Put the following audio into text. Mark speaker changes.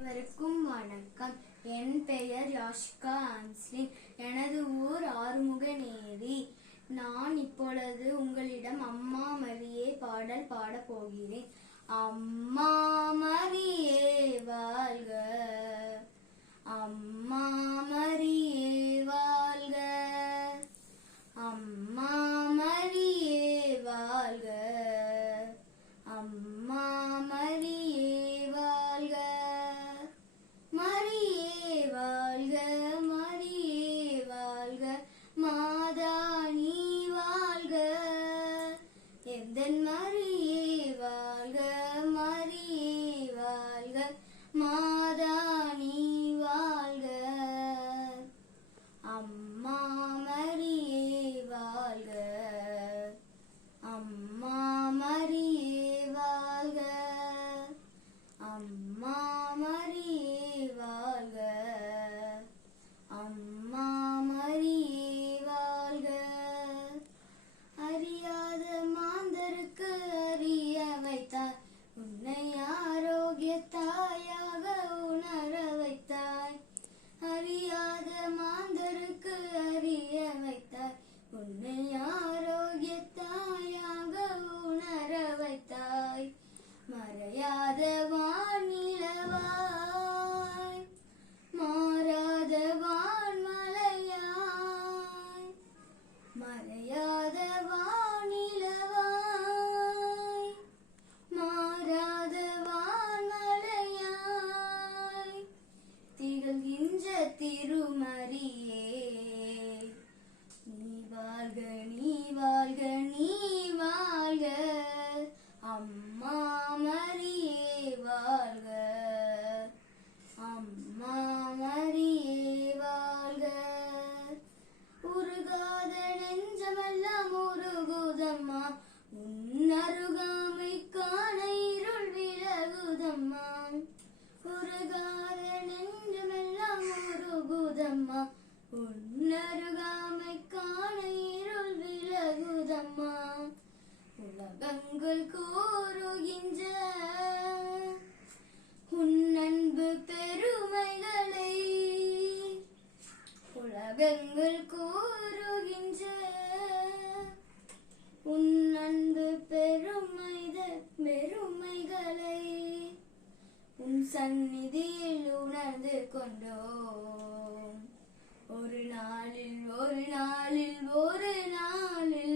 Speaker 1: அனைவருக்கும் வணக்கம். என் பெயர் யாஷ்கா ஆன்ஸ்லின் எனது ஊர் ஆறுமுகநேரி. நான் இப்பொழுது உங்களிடம் அம்மா மரியே பாடல் பாடப் போகிறேன். அம்மா மரியே வாழ்க. அம்மா மரியே வாழ்க. அம்மா மரியே வாழ்க. அம்மா Maria. திருமறியே. நீ வாழ்க நீ வாழ்க நீ வாழ்க. அம்மா மரியே வாழ்க. அம்மா மரியே வாழ்க. உருகாத நெஞ்சமெல்லாம் உருகுதம்மா. உன் அருகாமை காண இருள் விலகுதம்மா. உருகாத விலகுதம்மா. உன் அருகாமை இருள் விலகுதம்மா. உலகங்கள் கூறுகின்ற உன் அன்பு பெருமைகளை உலகங்கள் கூறுகின்ற உன் அன்பு பெருமைத பெருமைகளை உன் சந்நிதியில் உணர்ந்து கொண்டோம். ஒரு நாளில் ஒரு நாளில் ஒரு நாளில்